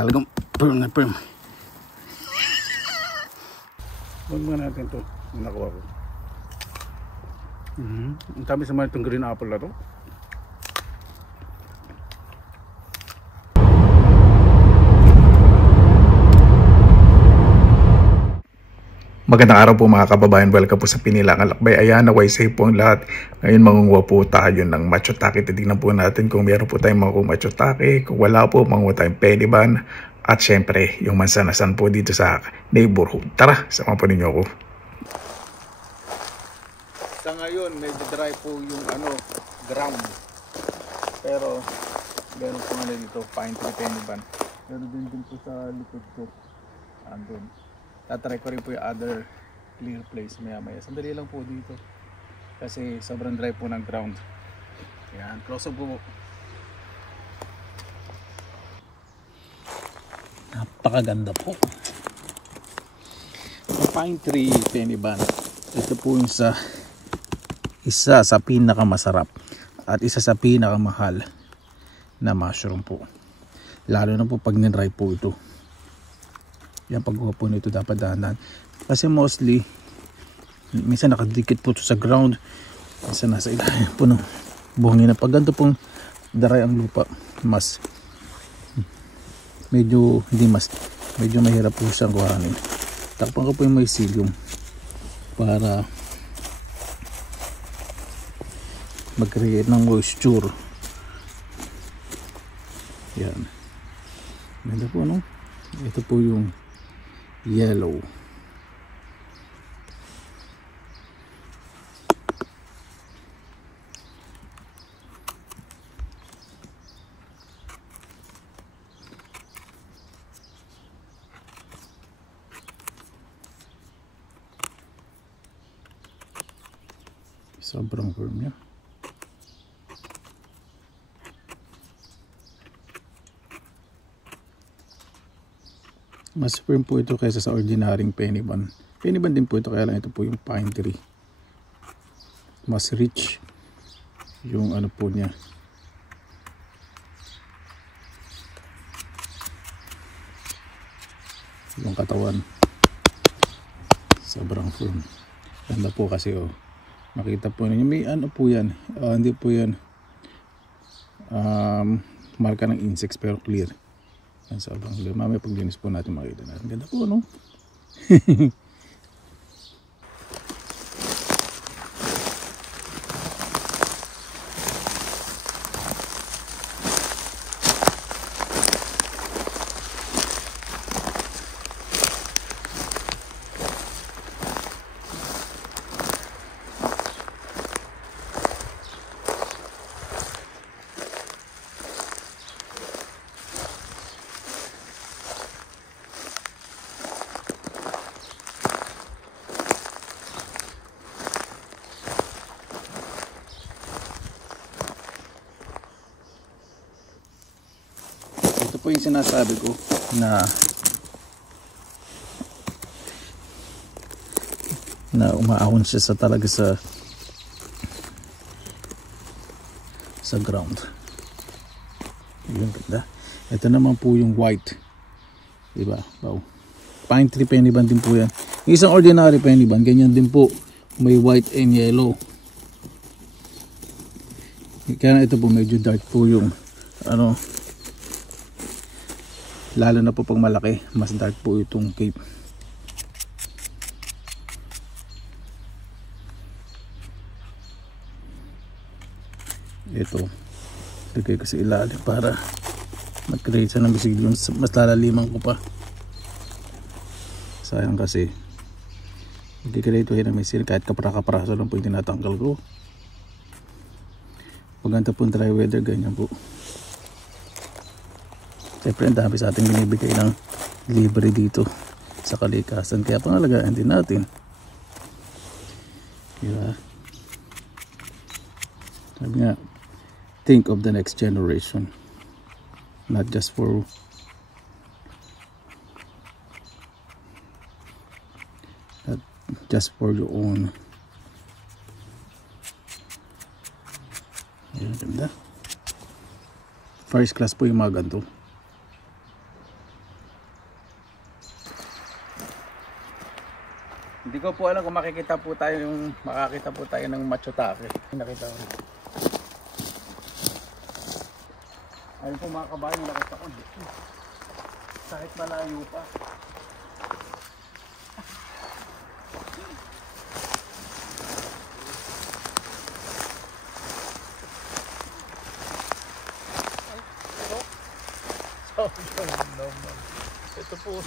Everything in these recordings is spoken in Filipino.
Talagang firm na firm. Huwag mo natin ito. Nakuha ko. Ang tamis naman itong green apple na ito. Magandang araw po mga kababayan, welcome po sa Pinilang Alakbay. Ayan, naway safe po ang lahat. Ngayon mangunguha po tayo ng Matsutake. Titignan po natin kung meron po tayong mga Matsutake. Kung wala po, mangunguha tayong Peliban. At syempre, yung mansanasan po dito sa neighborhood. Tara, sama po ninyo ako. Sa ngayon, medyo dry po yung ground. Pero, meron po nga dito, pine tree Peliban. Pero din po sa likod ko. Andun. Tatry ko rin po yung other clear place maya maya. Sandali lang po dito kasi sobrang dry po ng ground. Yan, close up po. Napakaganda po. Pine tree Peliban. Ito po yung isa sa pinakamasarap at isa sa pinakamahal na mushroom po. Lalo na po pag nindry po ito. Yan, pagkuha po nito dapat dahan-dahan. Kasi mostly, minsan nakadikit po ito sa ground. Minsan nasa ilalim po ng buhangin na. Pag ganito pong dry ang lupa, medyo mahirap po siyang kuhanin. Takpan ko po yung mycelium para mag-create ng moisture. Yan. Ganda po, no? Ito po yung yellow. Sobrang firm niya. Mas firm po ito kaysa sa ordinaryong Peliban. Peliban din po ito, kaya lang ito po yung pine tree. Mas rich yung po niya. Yung katawan. Sobrang firm. Ganda po kasi makita po ninyo. May po yan. Hindi po yan marka ng insects pero clear. Yan, sobrang clear. Mamaya paglinis po natin makita natin. Ganda po, no? Ito po yung sinasabi ko na umaahon siya talaga sa ground. Yung ganda. Ito naman po yung white. Diba? Wow. Pine tree Peliban din po yan. Yung isang ordinary Peliban, ganyan din po. May white and yellow. Kaya ito po medyo dark po yung lalo na po pag malaki, mas dark po itong cape. Ito, lagay ko sa ilalim para mag-create siya ng mycelium. Mas lalaliman ko pa. Sayang kasi hindi ka dito ng mycelium, kahit kapra-kapraso lang po yung tinatanggal ko. Pag ganito po dry weather, ganyan po. Siyempre ang dami sa ating binibigay ng libre dito sa kalikasan, kaya pangalagaan din natin. Diba? Sabi nga, think of the next generation, not just for your own. Ayan, ganda. First class po yung mga ganito. Hindi ko po alam kung makakita po tayo ng matsutake. Nakita ko. Ayun po mga kabayan, nakita ko. Kahit malayo pa. Ito po.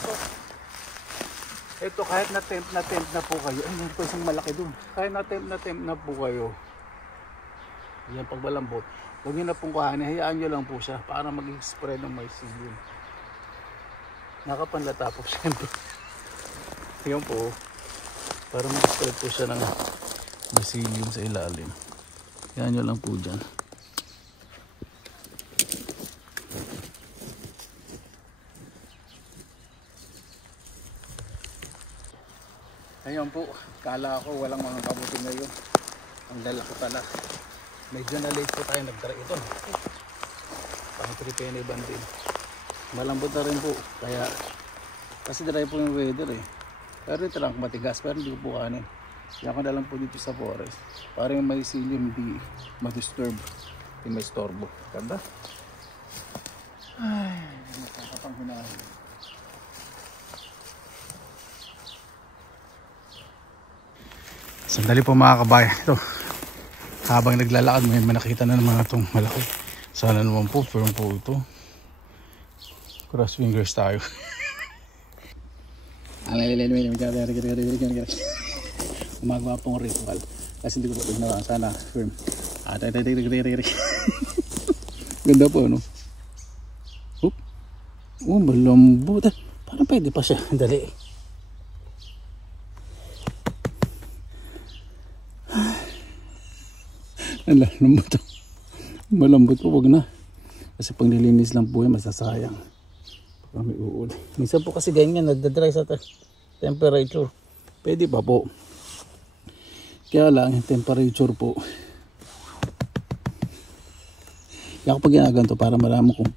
Ito kahit na-tempt na po kayo. Ay, meron po isang malaki dun. Kahit na-tempt na po kayo. Yan, pag malambot. Huwag nyo na pong kuhanin. Hayaan nyo lang po siya para mag-spread ng mycelium. Nakapanlata po siyempre. Yan po. Para mag-spread po siya ng mycelium sa ilalim. Hayaan nyo lang po dyan. Ayun po, kala ko walang mga kabuti ngayon. Ang lalaki pala. Medyo na late po tayo nag-try ito. Pang 3 penny band din. Malambot na rin po. Kaya, kasi dry po yung weather eh. Pero ito lang matigas, pero hindi ko po kanin. Kaya ko na lang po dito sa forest. Para yung mycelium hindi ma-disturb. Hindi may storbo. Ganda. Ay, nakakapanghinahon. Sandali po mga kabayan. Ito, habang naglalakad may nakita na ng mga itong malaki. Sana naman po, firm po ito. Cross fingers tayo. Gumagawa pong ritual. Kasi hindi ko po tignan. Sana firm. Ganda po, no? Oop. Oh, malambot. Parang pwede pa siya. Dali. Malambot po, wag na. Kasi pag nilinis lang po yan, masasayang. Baka may uod. Minsan po kasi ganyan, nagdadry sa temperature. Pwede pa po. Kaya lang, yung temperature po. Kaya kapag ginaganto, para malaman kung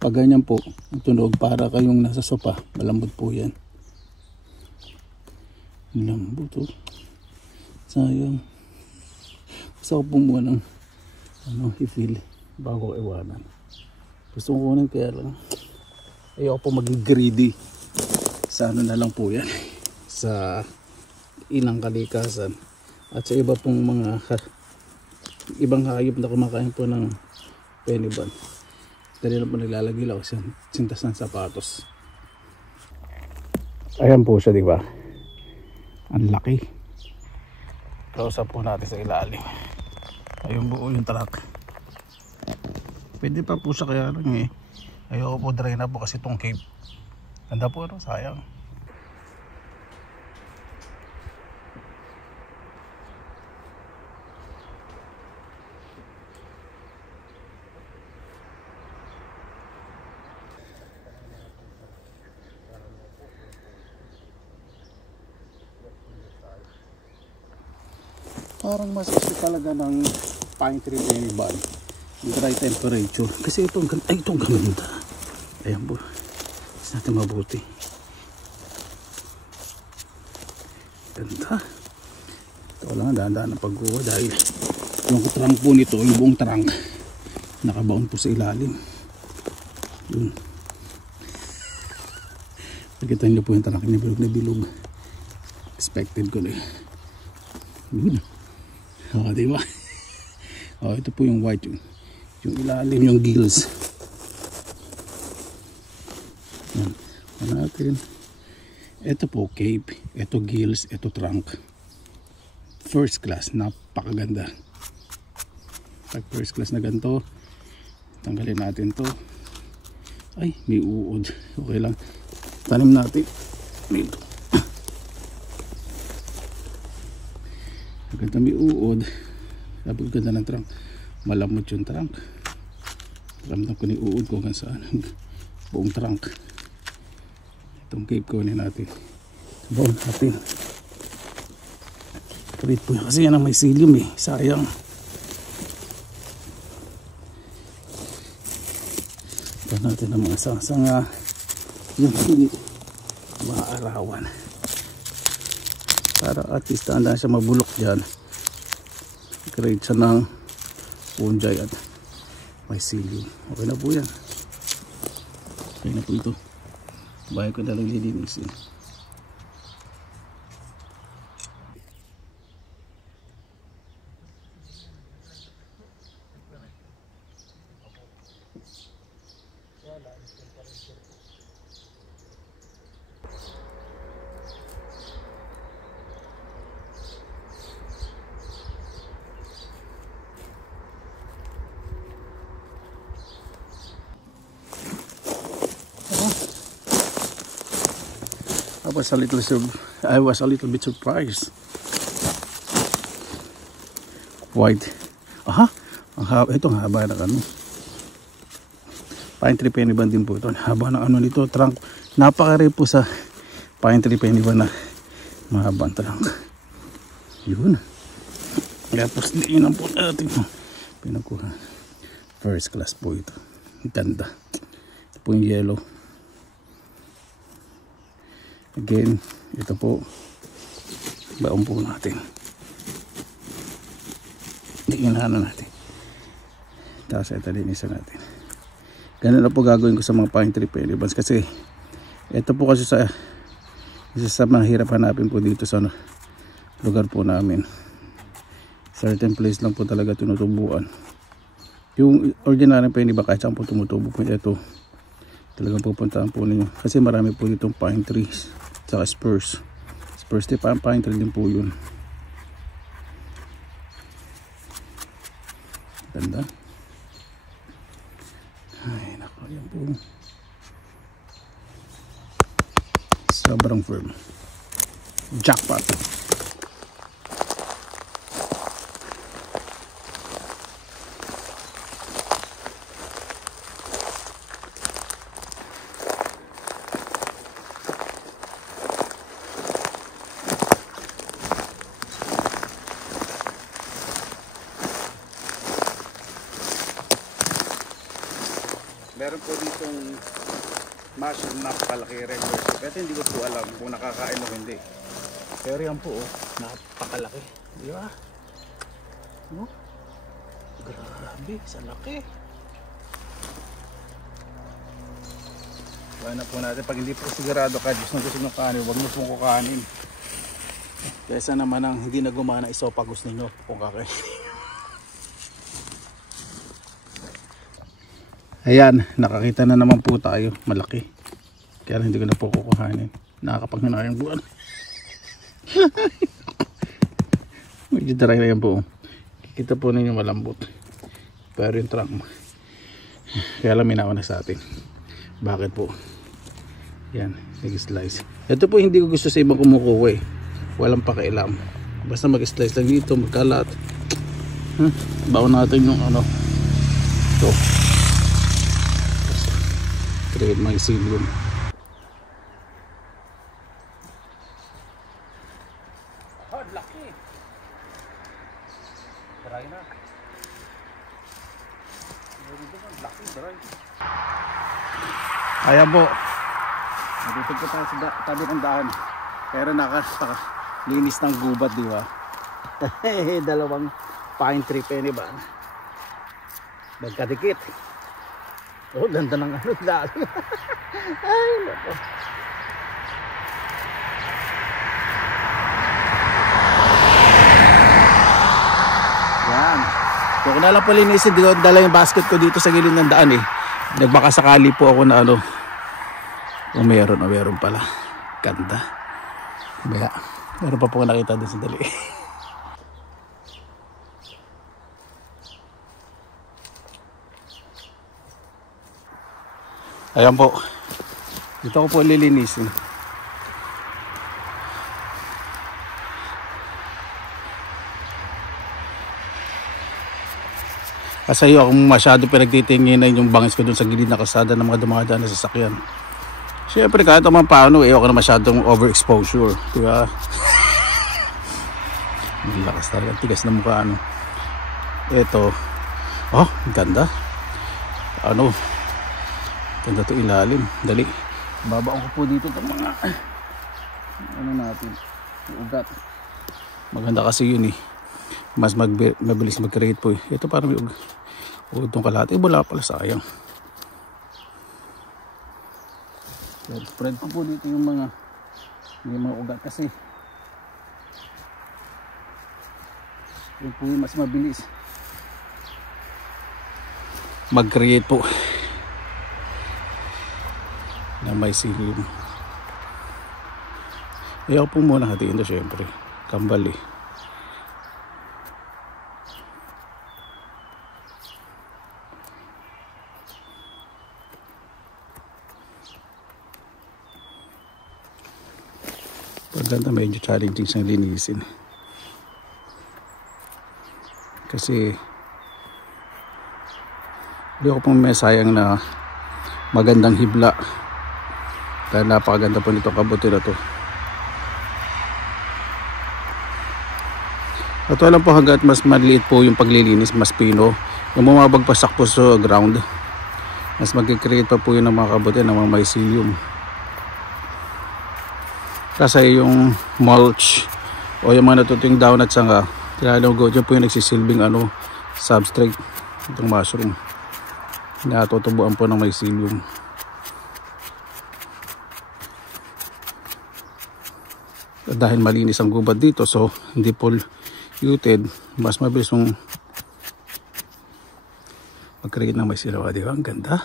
pag ganyan po, ang tunog, para kayong nasa sopa, malambot po yan. Malambot oh. Sayang. Gusto ko po muna ng i-feel bago ko iwanan. Gusto ko kunin kaya lang ayoko po maging greedy. Sa ano na lang po yan. Sa inang kalikasan. At sa iba pong mga ibang hayop na kumakain po ng penny bun. Dali lang po nilalagay lang ako sintas ng sapatos. Ayan po siya, diba? Ang laki. Kausap po natin sa ilalim. Ayun buo yung truck. Pwede pa po siya kaya lang eh. Ayoko po dry na po kasi itong cave. Ganda po ano, sayang. Parang mas gusto talaga ng pine tree penny bun. Dry temperature. Kasi itong ganda. Ay, itong ganda. Ayan po. Mas natin mabuti. Ganda. Ito lang, dahan-dahan ang pag-uwa dahil yung trunk po nito, yung buong trunk, nakabaon po sa ilalim. Yun. Nakita niyo po yung trunk niya, bilog na bilog. Expected ko na eh. Yun. O, diba? O, ito po yung white. Yung ilalim, yung gills. Yan. Ano natin? Ito po, cape. Ito gills. Ito trunk. First class. Napakaganda. Pag first class na ganito, tanggalin natin to. Ay, may uod. Okay lang. Tanim natin. Dito. Ganda may uod. Sabi ko ganda ng trunk. Malamot yung trunk. Ramdam ko ni uod ko hanggang saan. Buong trunk. Itong cape ko natin. Sabaw natin. Kapit po yan. Kasi yan ang mycelium eh. Sayang. Ito natin ang mga sanga. Yung hindi maaarawan. para at least tandaan siya mabulok dyan. Create siya ng fungi at mycelium. Okay na po yan. Okay na po ito. Bahay ko na lang lilinisin. I was a little bit surprised. White. Aha, ito ang haba ng ano. Pine tree pennyban din po ito. Haba ng ano nito, trunk. Napaka-rare po sa pine tree pennyban na mahabang trunk. Yun. Tapos diinan po natin. Pinakuha. First class po ito. Ganda. Ito po yung yellow. Again, ito po baon po natin. Diinan natin. Tapos ito linisan natin. Ganun na po gagawin ko sa mga pine tree pennybands kasi ito po kasi isa sa mga hirap hanapin po dito sa lugar po namin. Certain place lang po talaga tinutubuan. Yung ordinary pennyban kahit saan po tumutubo po ito. Talagang pupuntahan po ninyo kasi marami po ditong pine trees saka spurs di pine tree din po yun. Ganda. Ay nako, yan po sobrang firm. Jackpot. Meron po ditong mushroom na napakalaki regular. Pero hindi ko po alam kung nakakain o hindi. Pero yan po, napakalaki. Di ba? No? Grabe, sa laki. Kaya na po natin, pag hindi po sigurado ka, gusto nyo kanin, huwag nyo pong kukanin. Kesa naman ang hindi na gumana isopagos ninyo kung kakain. Ayan, nakakita na naman po tayo. Malaki. Kaya hindi ko na po kukuhanin. Nakakapaghinayang buwan. Medyo dry na yan po. Kikita po ninyo malambot. Pero yung trunk, kaya lang minawa na sa atin. Bakit po? Yan, nag-slice. Ito po hindi ko gusto sa ibang kumukuha eh. Walang pakialam. Basta mag-slice lang dito, magkalat. Baon natin yung ano. Ito. Create mycelium. Oh, laki. Dry na. Laki, dry. Ayan po. Dito po tayo sa tabi ng daan. Pero nakalinis ng gubat, di ba? Dalawang pine tree pennyban. Nagkadikit. Oh, ganda ng ano dahil. Ay, nako. Yan. Kung na lang po linisin, di ko dala yung basket ko dito sa gilid ng daan eh. Nagbaka sakali po ako na ano. Kung meron pala. Ganda. Kaya, meron pa po nakita doon sa dali. Ayan po. Dito ko po lilinisin. Kasi ako masyado pinagtitinginan yung bangis ko dun sa gilid na kalsada ng mga dumadaan na sasakyan. Siyempre kahit naman paano, ako na masyadong overexposure. Diba? Lakas talaga. Tigas na mukha. Ano. Ito. Oh, ganda. Ano. Ganda to ilalim. Dali. Babaon ko po dito itong mga ano natin. ugat. Maganda kasi yun eh. Mas mabilis mag-create po eh. Ito parang may itong kalahati. Wala pala, sayang. Spread ko po dito yung mga ugat kasi yun po yung mas mabilis mag-create po na may mycelium. Ayaw po muna hatiin ito syempre. Kambal eh. Pagkanta medyo challenging siyang linisin. Kasi hindi ako pong may sayang na magandang hibla. Dahil napakaganda po nito kabuti na to. At alam po hanggat mas maliit po yung paglilinis, mas pino. Yung bumabagpasak po sa ground, mas mag-create pa po yun ng mga kabuti ng mga mycelium. Kasi yung mulch o yung mga natutuyung down at sanga, lalo go dyan po yung nagsisilbing substrate itong mushroom. Natutubuan po ng mycelium. Dahil malinis ang gubat dito, so hindi polluted, mas mabilis mong mag-create ng mycelium. Di ba? Ang ganda.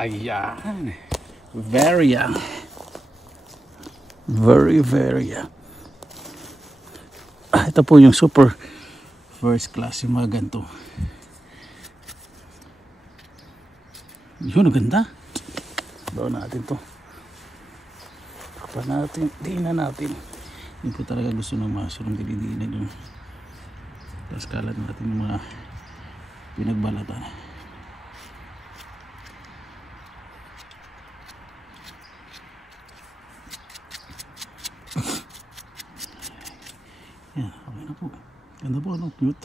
Ayan. Very young. Very young. Ito po yung super first class yung mga ganito. Yun, ang ganda. Bawa natin to. Takpan natin. Dinan natin. Yun po talaga gusto ng mushroom. Dinidinan yung tapos kalat natin yung mga pinagbalatan. Yan, okay na po. Ganda po, cute.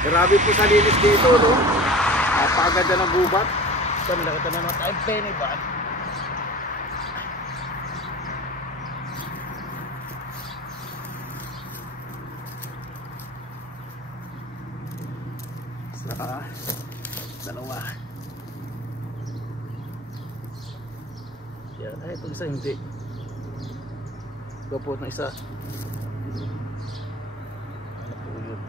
Grabe po sa linis dito, no? Napakaganda ng gubat. Ito, nakita na naman tayo penny ba? Saka dalawa. Yan, ay ito isa hindi. Gapot na isa. Ano po yun?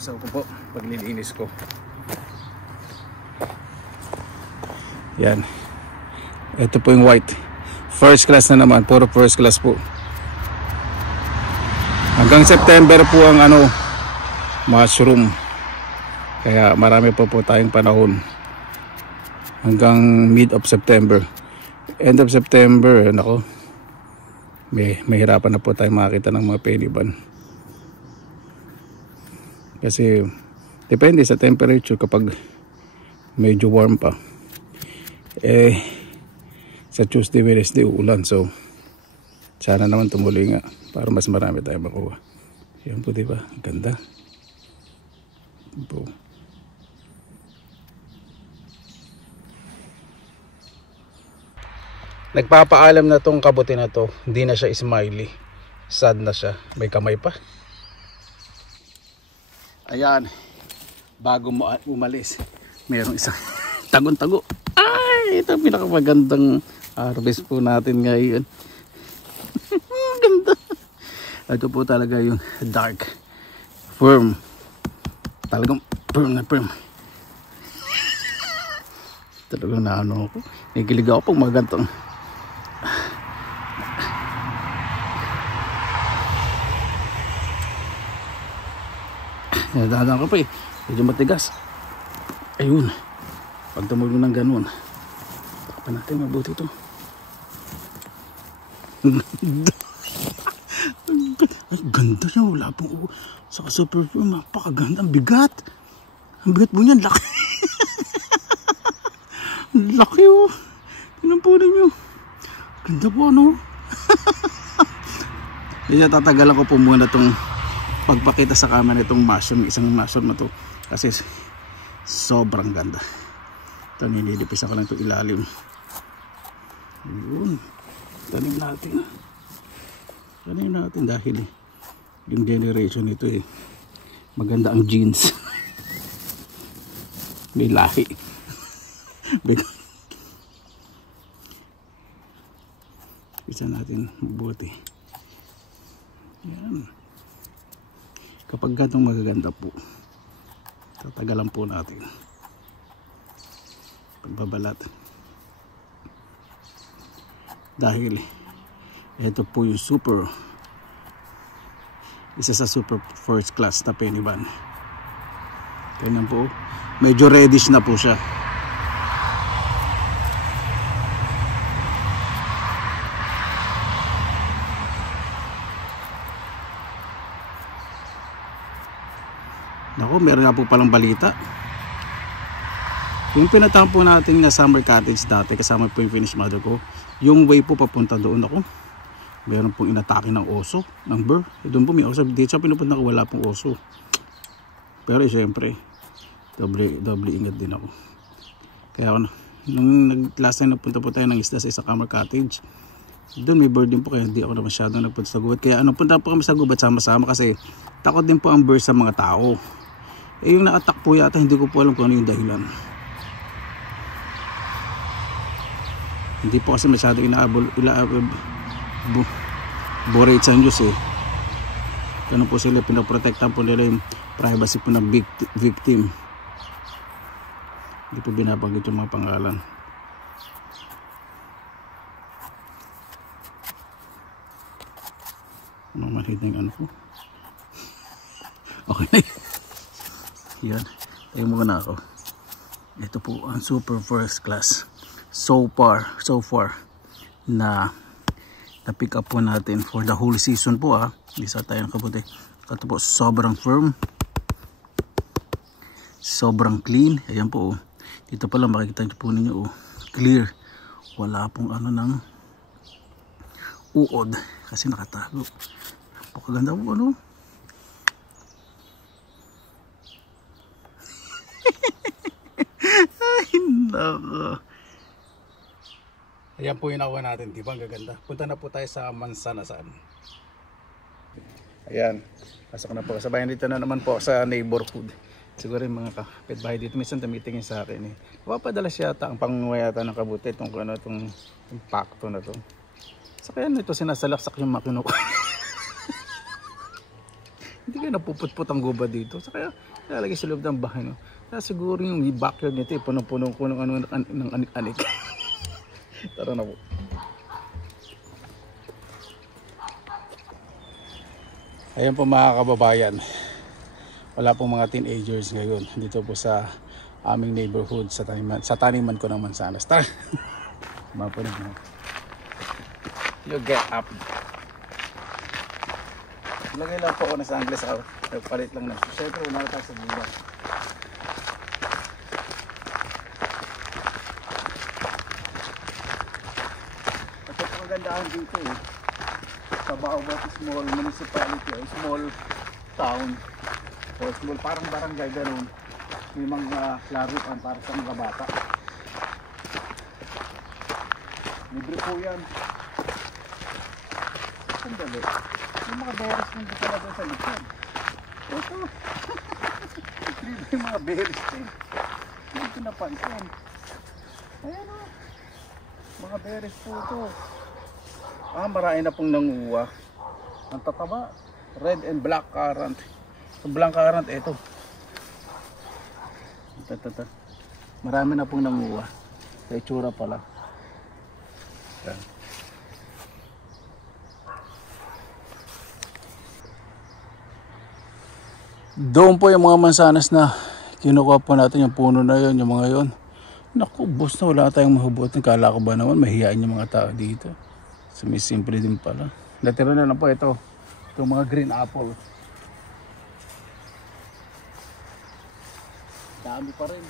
Isa ko po paglilinis ko. Yan. Ito po yung white. First class na naman. Puro first class po. Hanggang September po ang mushroom. Kaya marami po tayong panahon. Hanggang mid of September. End of September, nako. May hirapan na po tayong makakita ng mga pennyban. Kasi depende sa temperature kapag medyo warm pa. Sa Tuesday, Wednesday uulan, so sana naman tumuloy nga para mas marami tayong makuha. Yan po, diba? Ganda. Po. Nagpapaalam na tong kabuti na to, hindi na siya smiley. Sad na siya. May kamay pa. Ayan. Bago umalis, mayroong isang tagon-tago. Ay, ito pinakamagandang harvest po natin ngayon. Ganda. Ito po talaga yung dark firm. Talagang firm na firm. Talagang naano ako. Nagilig ako pag magantong. Nadadaan ka pa eh. Medyo matigas. Ayun. Pag tumulong ng ganun, takpan natin mabuti ito. Ay, ganda niya. Wala pong saka super firm. Napakaganda. Ang bigat. Ang bigat po niyan. Laki. Laki oh. Tingnan po ninyo. Ganda po ano. Kaya tatagalan ko po muna itong pagpakita sa camera itong mushroom. Isang mushroom na to. Kasi sobrang ganda. Ito nililipis ako lang itong ilalim. Ayun. Tanim natin. Tanim natin dahil yung generation nito maganda ang genes. May lahi. Isa natin mabuti. Yan. Kapag ganitong magaganda po, tatagalan po natin pagbabalat. Dahil ito po yung isa sa super first class na penny ban. Tingnan po, medyo reddish na po siya. Naku, meron nga po palang balita. Yung pinatahan po natin nga summer cottage dati, kasama po yung finished mother ko, yung way po papunta doon ako, meron pong inatake ng oso, ng bear. Doon po may oso, dito sa pinupunta ko wala pong oso. Pero siyempre, doble ingat din ako. Kaya ako, nung last time napunta po tayo ng isda sa summer cottage, doon may bird din po, kaya hindi ako na masyadong nagpunta sa gubat. Kaya punta po kami sa gubat sama-sama kasi takot din po ang bear sa mga tao. Yung na-attack po yata, hindi ko po alam kung ano yung dahilan. Hindi po kasi masyado borate sa Diyos Ganun po sila, pinaprotektan po nila yung privacy po ng victim. Hindi po binabanggit yung mga pangalan. Anong manhid na yung ano po? Okay na yan. Tayo muna ako. Ito po ang super first class so far na pick up po natin for the whole season po Hindi sa tayo nakabuti. Ito po sobrang firm, sobrang clean. Ayan po dito pala makikita nyo po ninyo clear. Wala pong ano ng uod kasi nakatago. Napakaganda po ano. Ay nako. Ayan po yung nakuha natin, di ba? Ang gaganda. Punta na po tayo sa Mansanasan. Ayan, pasok na po. Kasabayan dito na naman po sa neighborhood. Siguro yung mga kapitbahay dito, minsan tumitingin sa akin Papadala siya yata ang pangunguha yata ng kabuti itong impacto na to. So kaya ito sinasalaksak yung makino ko. Hindi kayo napuputput ang guba dito. So kaya lalagay sa loob ng bahay Kaya siguro yung backyard nito punong-punong ko ng anik-anik. Tara na po. Ayan po mga kababayan, wala pong mga teenagers ngayon dito po sa aming neighborhood sa taniman ko ng mansanas. Tara! Mapunin mo. You get up. Lagay lang po ako na sa Angles ako. Palit lang na. Siyempre wala na tayo sa buga. Dito sa Baobab small municipality small town o small parang barangay ganun, may mga laruan para sa mga bata. Libre po yan. Sandali, yung mga berries nandito talaga sa likod. Ito libre yung mga berries hindi ko napansin. Ayan mga berries po ito. Marami na pong nanguha. Ang tataba, red and black currant. Yung black currant, ito. Marami na pong nanguha. Sa itsura pala. Yan. Doon po yung mga mansanas na kinukuha po natin, yung puno na yun, yung mga yun. Naku, boss na wala tayong mahubutin. Kala ko ba naman mahihain yung mga tao dito. Sumisimple din pala. Natira na lang po ito. Itong mga green apple. Dami pa rin.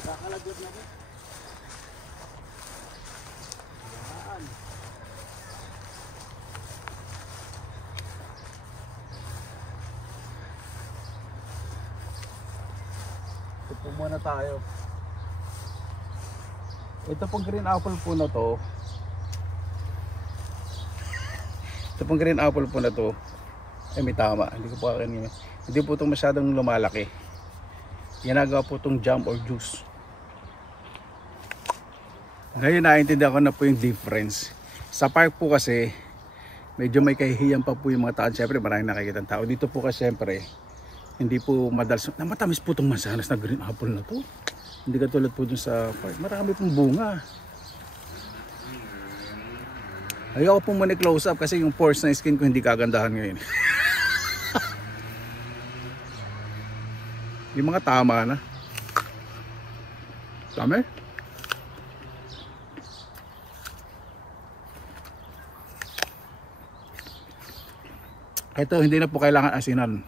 Kakalagyan na rin. Yan. Ito muna tayo. Ito pong green apple po na to. Ito pong green apple po na to. Ay may tama. Hindi ko po kanina. Hindi po itong masyadong lumalaki. Ginagawa po itong jam or juice. Ngayon naiintindihan ko na po yung difference. Sa park po kasi medyo may kahihiyan pa po yung mga tao. Siyempre maraming nakikita ng tao. Dito po kasi siyempre hindi po madalas. Matamis po itong mansanas na green apple na to. Hindi katulad po dun sa park. Marami pong bunga. Ayoko pong muna close up kasi yung pores na skin ko hindi kagandahan ngayon. Yung mga tama na. Tama eh. Ito hindi na po kailangan asinan.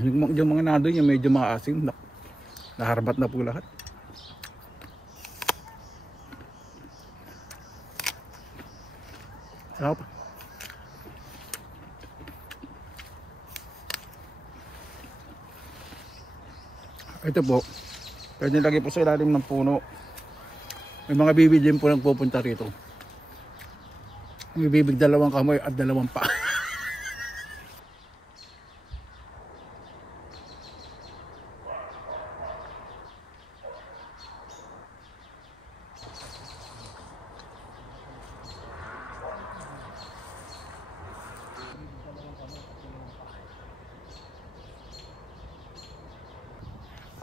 Yung mga nado yung medyo maasim. Naharbat na po lahat. Sarap. Ito po, pwede lagi po sa ilalim ng puno. May mga bibig din po nagpupunta rito. May bibig dalawang kamoy at dalawang pa.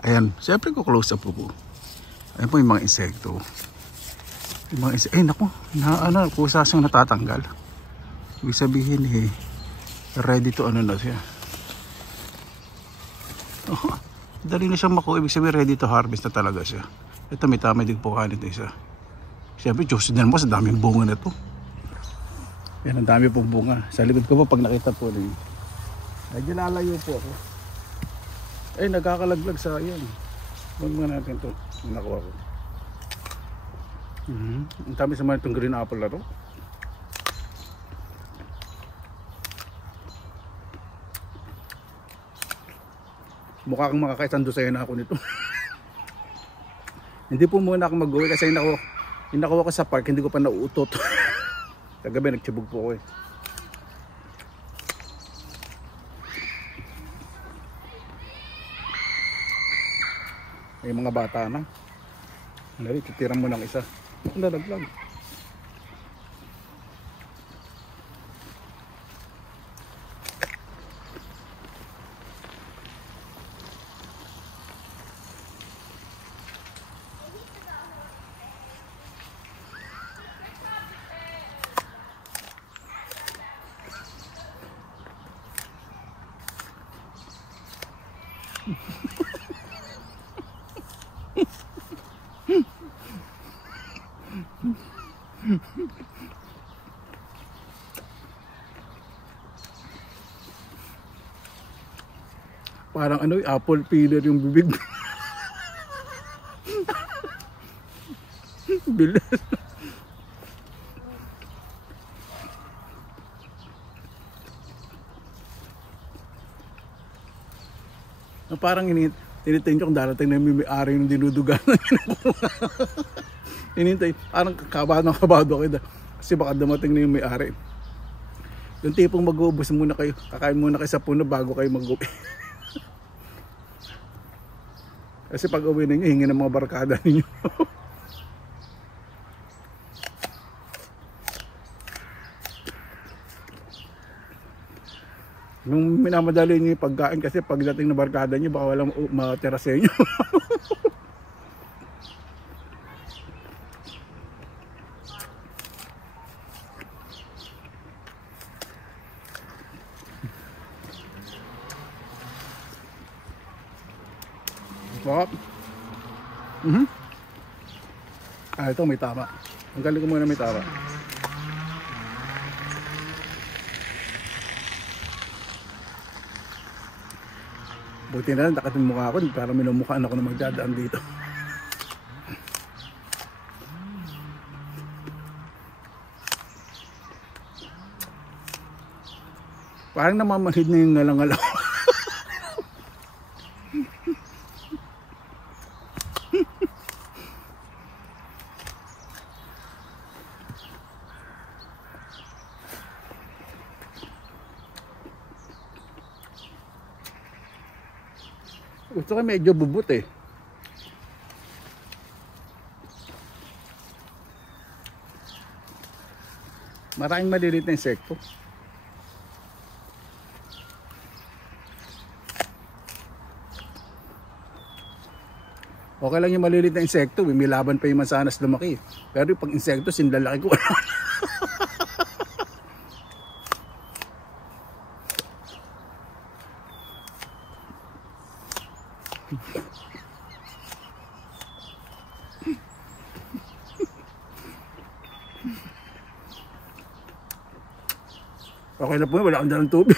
Ayan, siyempre ko close up po. Ayan po yung mga insekto. Yung mga insekto, ay naku, kusasang natatanggal. Ibig sabihin ready to ano na siya. Oh, dali na siyang makuha, ibig sabihin ready to harvest na talaga siya. Ito may tama din po kanit isa. Siyempre, Diyos din mo sa daming bunga na ito. Yan, ang dami pong bunga. Sa likod ko po pag nakita po rin. Medyo lalayo po ako. Ay, nagkakalaglag sa yan. Huwag mga natin ito. Nakuha ko. Ang dami sa mga itong green apple na ito. Mukha kang makakaisando sa'yo na ako nito. Hindi po muna ako mag-uwi kasi nakuha ko sa park. Hindi ko pa nauutot. Kagabi nagtsibog po ako eh. May mga bata na. Dali, titiran mo ng isa. Ang lalaglag. Parang ano, apple peeler yung bibig. Bilis. Parang tinitay nyo kung darating na may ari ng dinudugan. Inintay, parang kabado ako. Kasi baka dumating na yung may ari. Yung tipong mag-uubos muna kayo, kakain muna kayo sa puno bago kayo mag-uwi. Kasi pag uwi ninyo, hingi ng mga barkada ninyo. Nung minamadali niyo yung pagkain kasi pagdating na barkada niyo, baka walang matira sa inyo. Sarap. Ito may tama. Ang galing ko muna may tama. Buti na lang, takat yung mukha ko para minumukhaan ako na magdadaan dito. Parang namamanhid na yung ngalang-ngalaw. Gusto ko medyo bubut eh. Maraming maliliit na insekto. Okay lang yung maliliit na insekto, may laban pa yung mansanas lumaki. Pero pag insekto, sinlalaki ko. Okay na po, wala akong dalang tubig.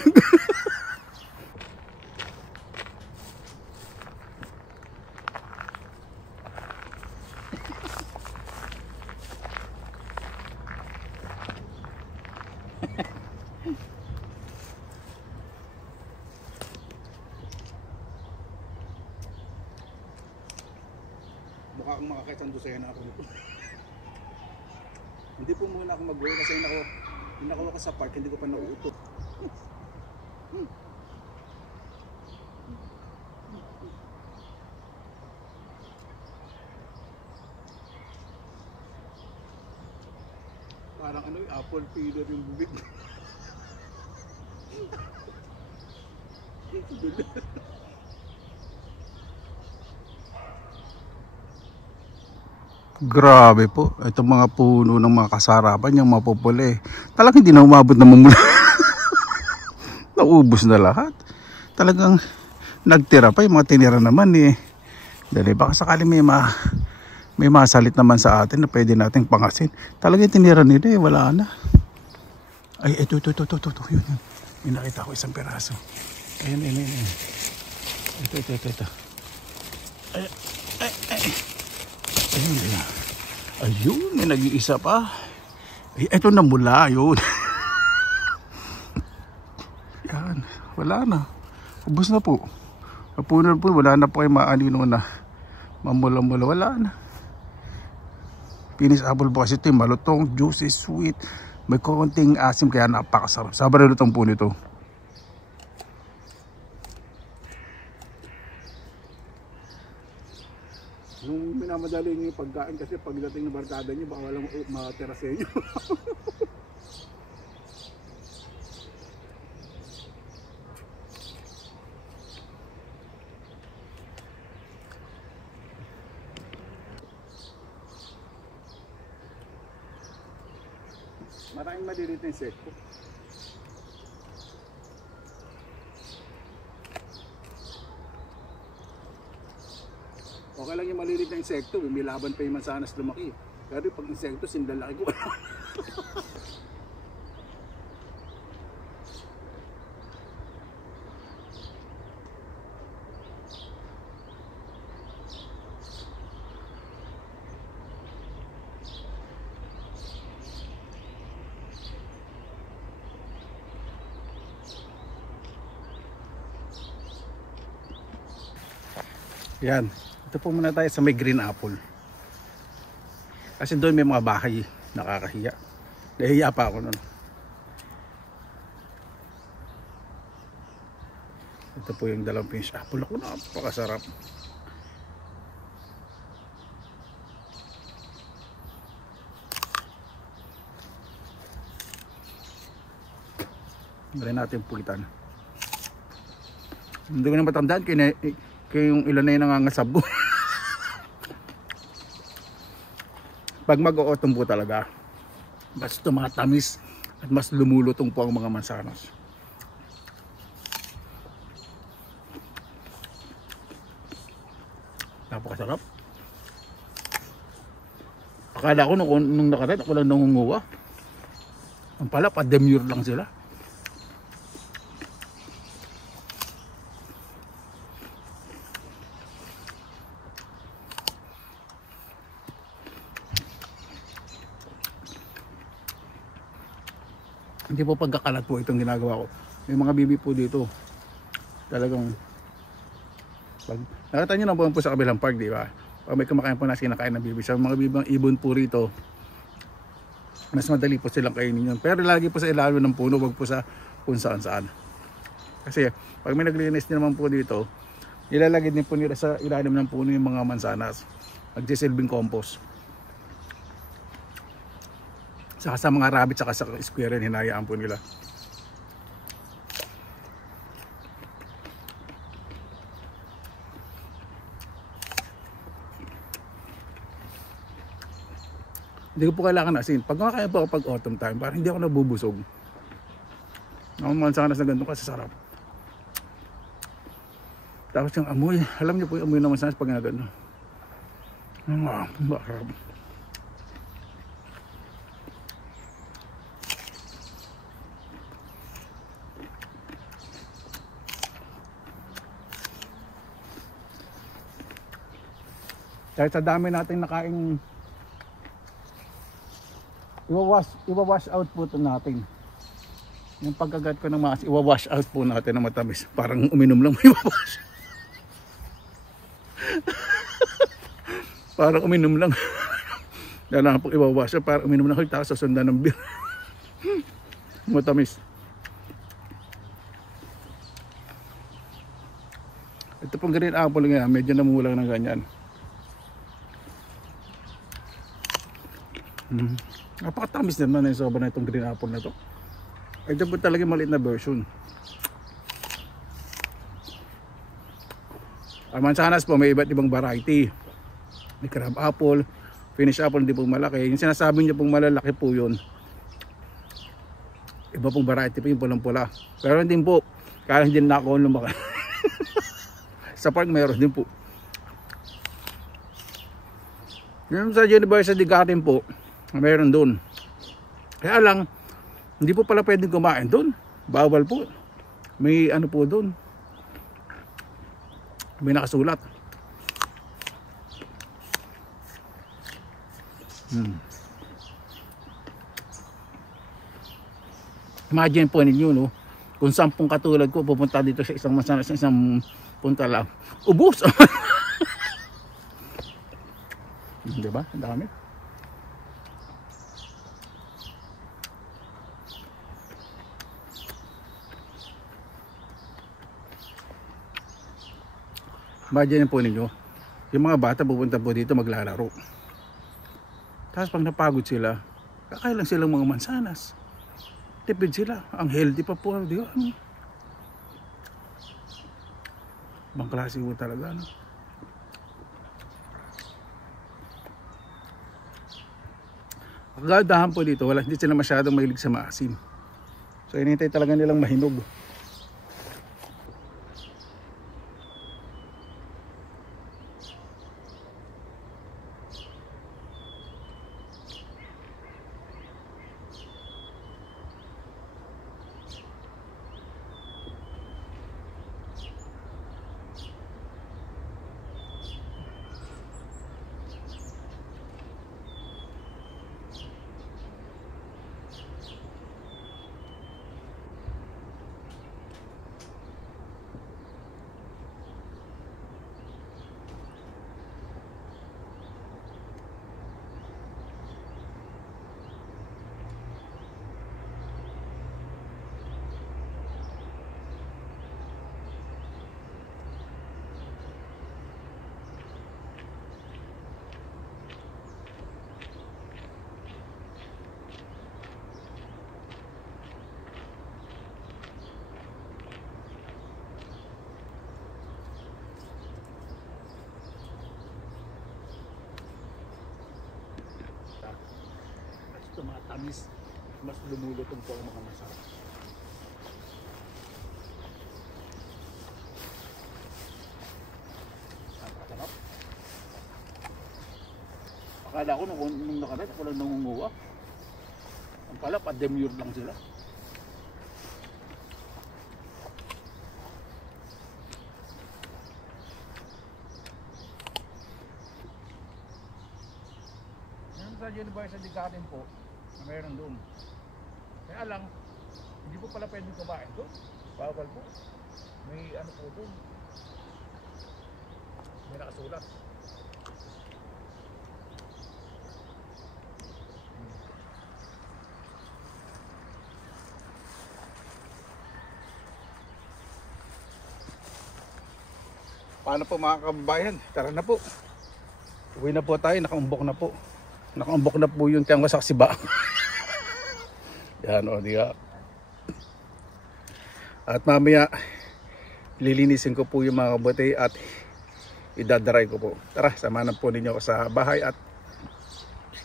Mukha akong makakitang dosena ako nito. Hindi po muna ako mag-uwi kasi nakuha ka sa park, hindi ko pa nauutot. Parang ano yung apple peeler yung bubig. Grabe po, itong mga puno ng mga kasarapan, yung mapupuli. Talagang hindi na umabot na mamula. Naubos na lahat. Talagang nagtira pa, yung mga tinira naman eh. Dali, baka sakali may masalit naman sa atin na pwede nating pangasin. Talagang tinira nila eh, wala na. Ay, ito, yun. May nakita ko isang peraso. Ayun. Ito. Ay. Ayun, may nag-iisa pa. Ay, ito na mula, ayun. Yan, wala na. Ubus na po. Napunan po, wala na po kayo maanino na. Mamula-mula, wala na. Finish apple po kasi ito, malutong, juicy, sweet. May konting asim kaya napakasarap. Sobrang lutong po nito. Nung minamadali niyo yung pagkain kasi pagdating ng barkada niyo baka walang matira sa inyo. Maraming maliliit na insekto. Okay lang yung maliliit na insekto, may laban pa yung mansanas lumaki. Pero pag insekto, sinlalaki ko. Yan. Ito po muna tayo sa may green apple. Kasi doon may mga bahay, nakakahiya. Nahihiya pa ako noon. Ito po yung dalawang pinch apple. Ako, napakasarap. Bali natin pulitan. Hindi ko na matandaan kaya yung ilan na yung nangangasab ko. Pag mag-o-autumn po talaga, mas tumatamis at mas lumulutong po ang mga mansanas. Napakasarap. Akala ko nung nakaraan ako lang nangunguha. Ang pala, pa-demure lang sila. Hindi po pagkakalat po itong ginagawa ko. May mga bibi po dito. Talagang nakita nyo lang po sa kabilang park, di ba? Pag may kumakain po na kinakain ng bibi. Sa mga bibang ibon po rito, mas madali po silang kainin yun. Pero lagi po sa ilalim ng puno, wag po sa kung saan saan. Kasi pag may naglinis din naman po dito, ilalagay din po nila sa ilalim ng puno yung mga mansanas. Magsisilbing compost. Saka sa mga rabbit saka sa squirrel, hinayaan po nila. Hindi ko po kailangan asin. Pag makakain po ako pag autumn time, parang hindi ako nabubusog. Ang mansanas na ganito kasi sarap. Tapos yung amoy, alam niyo po yung amoy ng mansanas pag nga ganito. Sarap. Kahit sa dami natin nakain, iwawash out po ito natin. Yung pagkagat ko ng mas, iwawash out po natin ng matamis. Parang uminom lang mo iwawash. Parang uminom lang. Kailangan po iwawash out, parang uminom lang. Tapos sasundan ng beer. Matamis. Ito pong green apple nga, medyo namulang ng ganyan. Napakatamis naman yung soba na itong green apple na to. Ito po talaga maliit na version. Ang mansanas po may iba't ibang variety. May crab apple, Finnish apple, hindi po malaki. Yung sinasabi niyo pong malalaki po yun, iba pong variety po, yung pulang pula. Pero hindi po, kaya hindi na ako lumaki. Sa park mayroon din po. Yung sa University Garden po, mayroon doon. Kaya lang, hindi po pala pwedeng kumain doon. Bawal po. May ano po doon. May nakasulat. Imagine po ninyo, no? Kung 10 katulad ko pupunta dito sa isang mansanas, sa isang punta lang. Ubus! Diba? Ang dami. Imagine po ninyo, yung mga bata pupunta po dito maglalaro. Tapos pag napagod sila, kakain lang silang mga mansanas. Tipid sila. Ang healthy pa po. Di ba? Ibang klase po talaga. No? Kagandahan po dito, hindi sila masyadong mahilig sa maasim. So inintay talaga nilang mahinog. Tumatamis, mas lumulutong po ang mga masarap. Sarap. Akala ko nung nakaraan ako lang nangunguha. Ang pala, pa-demure lang sila. Yan sa University Garden po, na mayroon doon. Kaya lang, hindi po pala pwedeng kumain doon. Bawal po. May ano po doon. May nakasulat. Paano po mga kababayan? Tara na po. Uwi na po tayo. Nakaumbok na po. Nakaumbok na po yung tiyang wasak si ba. Yan o, diya. At mamaya, lilinisin ko po yung mga kabote at idadaray ko po. Tara, samahan po ninyo ako sa bahay at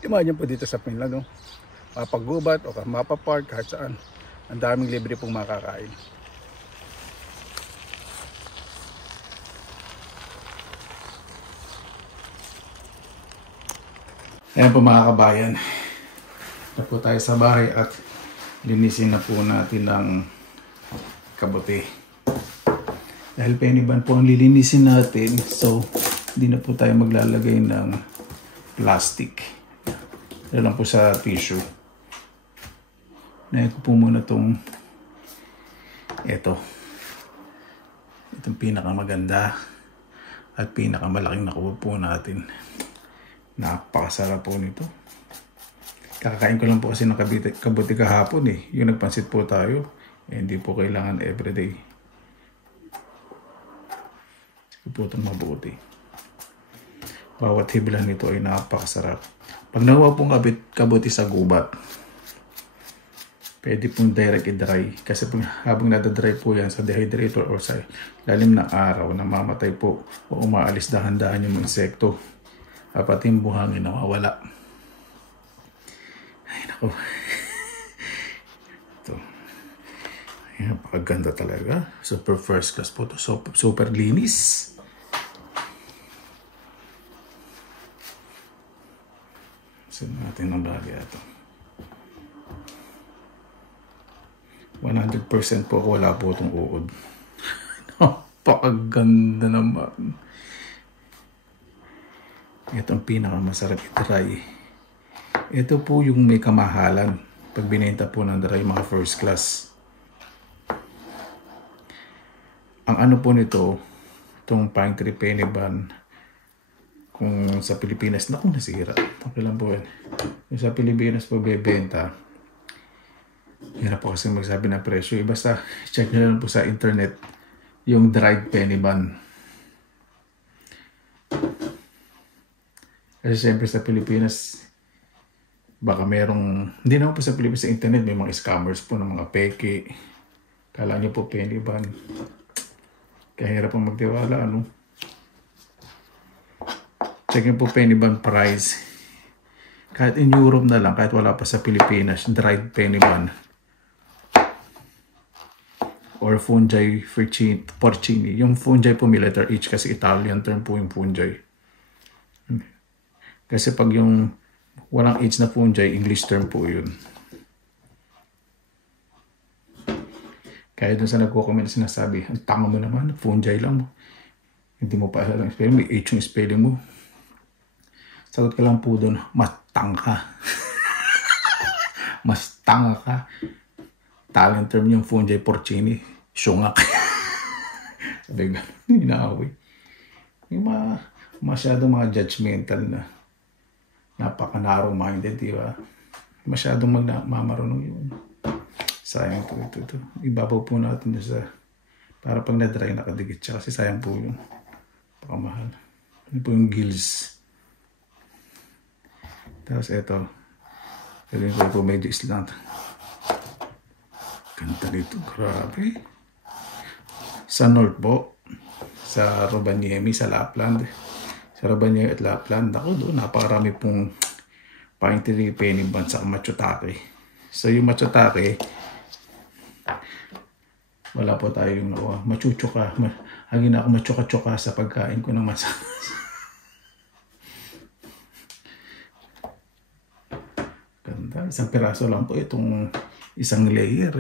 imahan nyo po dito sa Finland. No? Mapaggubat o mapapark kahit saan. Ang daming libre pong makakain. Ayan po mga kabayan, na po tayo sa bahay at linisin na po natin ang kabote. Dahil peniban po ang lilinisin natin, so hindi na po tayo maglalagay ng plastic. Ito lang po sa tissue. Nahin ko po muna itong itong pinakamaganda at pinakamalaking nakuha po natin. Napakasarap po nito. Kakakain ko lang po kasi ng kabuti kahapon eh. Yung nagpansit po tayo. Eh, hindi po kailangan everyday. Sige po itong mabuti. Bawat hibla nito ay napakasarap. Pag nakuha pong kabuti sa gubat, pwede pong direct i-dry. Kasi habang nadadry po yan sa dehydrator or sa lalim ng araw, namamatay po o umaalis dahan-dahan yung mga insekto. Pati yung buhangin nawawala. Ay naku. Ito. Ay, napakaganda talaga. Super first class po ito. Super linis. Saan natin ang bagay ito. 100% po ako wala po itong uod. Napakaganda naman. Ito ang pinakamasarap i-dry. Ito po yung may kamahalan pag binenta po ng dry mga first class. Ang ano po nito, itong pine tree penny ban, kung sa Pilipinas, naku nasira. Okay lang po yan. Yung sa Pilipinas po bebenta, hirap po kasi magsabi ng presyo. Basta check nyo lang po sa internet yung dried penny ban. Kasi siyempre sa Pilipinas, baka merong, hindi naman po sa Pilipinas sa internet, may mga scammers po ng mga peke. Kala niyo po penny ban. Kaya hirap pong magtiwala, ano? Check niyo po penny ban price. Kahit in Europe na lang, kahit wala pa sa Pilipinas, dried penny ban. Or fungi porcini. Yung fungi po may letter H kasi Italian term po yung fungi. Kasi pag yung walang H na fungi, English term po yun. Kaya dun sa nagko-comment sinasabi, ang tanga mo naman, fungi lang mo. Hindi mo pa alam spelling, may H yung spelling mo. Sagot ka lang po dun, mas tanga. Mas tanga ka. Talent term yung fungi porcini, syungak. Sabi nga, inaaway. Yung masyadong mga judgmental na napaka-narrow-minded, di ba? Masyadong magmamarunong yun. Sayang po ito. Ibabaw po natin sa para pag na-dry nakadikit siya kasi sayang po yun. Pakamahal. Yun po yung gills. Tapos ito. Galing ko po medyo islant. Ganda nito. Grabe. Sa North po. Sa Rovaniemi, sa Lapland. Sa Rovaniemi at Lapland. Ako doon, napakarami pong pine tree penny ban sa Machotake. So yung Machotake, wala po tayo yung nakuha. Machuchuka. Hangin na ako machuka-chuka sa pagkain ko ng masarap. Isang piraso lang po itong isang layer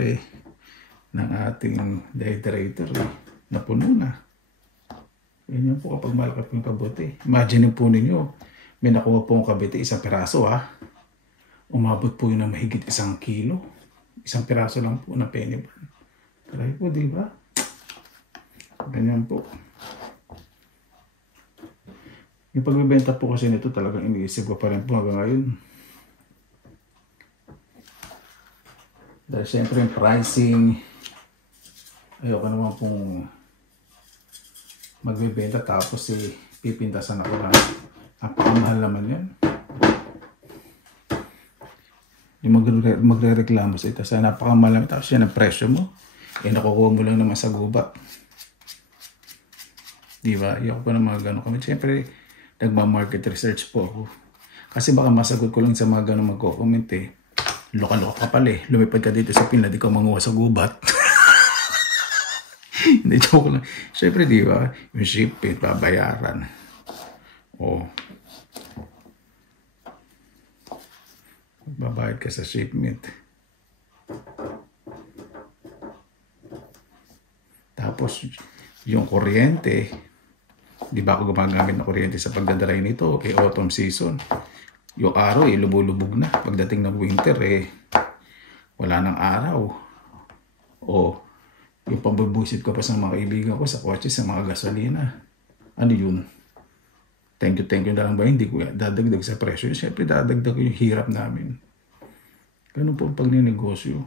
ng ating dehydrator na puno na. Ganyan po kapag malaki po yung kabute. Imagine po ninyo, may nakuha po ang kabute, isang piraso umabot po yun ng mahigit 1 kilo. Isang piraso lang po na penny ban. Try po, di ba? Ganyan po. Yung pagbibenta po kasi nito talagang iniisip ko pa rin po hanggang ngayon. Dahil syempre yung pricing, ayoko naman pong magbibenta tapos pipintasan ako na napakamahal naman yan. Yung magre-reklamo sa ito sa napakamahal naman tapos yan ang presyo mo. Nakukuha mo lang naman sa gubat. Diba? Ayoko pa na mga gano'n kami. Siyempre, nagma-market research po ako. Kasi baka masagot ko lang sa mga gano'n magko-comment Loka-loka ka pala lumipad ka dito sa Finland, di ka manguha sa gubat. Hindi, joke lang. Siyempre, di ba? Yung shipping, babayaran. Babayad ka sa shipment. Tapos, yung kuryente, di ba ako gumagamit ng kuryente sa pagdadalay nito? Autumn season. Yung araw, lubog-lubog na. Pagdating ng winter, wala nang araw. Yung pambubusit ko pa sa mga kaibigan ko sa kotse, sa mga gasolina. Ano yun? Thank you na lang ba? Hindi ko dadagdag sa presyo. Siyempre, dadagdag ko yung hirap namin. Ganun po pag ninegosyo.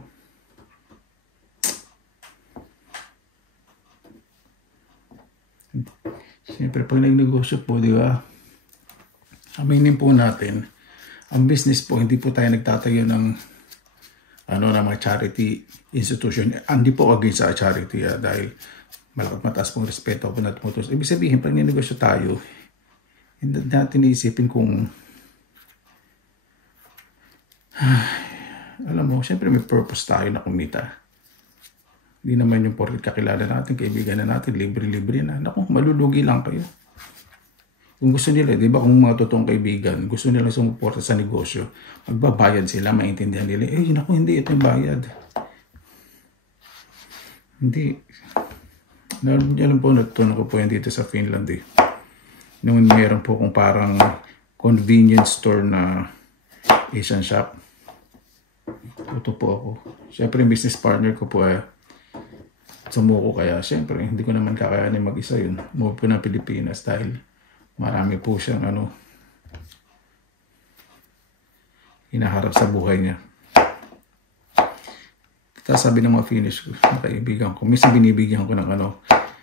Siyempre, pag nagnegosyo po, di ba? Aminin po natin, ang business po, hindi po tayo nagtatayo ng mga charity institution. Hindi po against sa charity dahil mataas pong respeto po natin. Ibig sabihin, pag ninegosyo tayo, hindi natin iisipin kung alam mo, siyempre may purpose tayo na kumita. Hindi naman yung porket kakilala natin, kaibigan na natin, libre-libre na. Naku, malulugi lang kayo. Kung gusto nila, di ba, kung mga totoong kaibigan, gusto nila sumuporta sa negosyo, magbabayad sila, maintindihan nila, naku, hindi, ito yung bayad. Hindi. Alam po, natutunan ko po yan dito sa Finland Noon meron po kung parang convenience store na Asian shop. Ito po ako. Siyempre, business partner ko po sumuko kaya. Siyempre, hindi ko naman kakayanin mag-isa yun. Umuwi po ng Pilipinas dahil marami po siyang hinaharap sa buhay niya. Tapos sabi ng mga Finnish ko, mga kaibigan ko, minsan binibigyan ko ng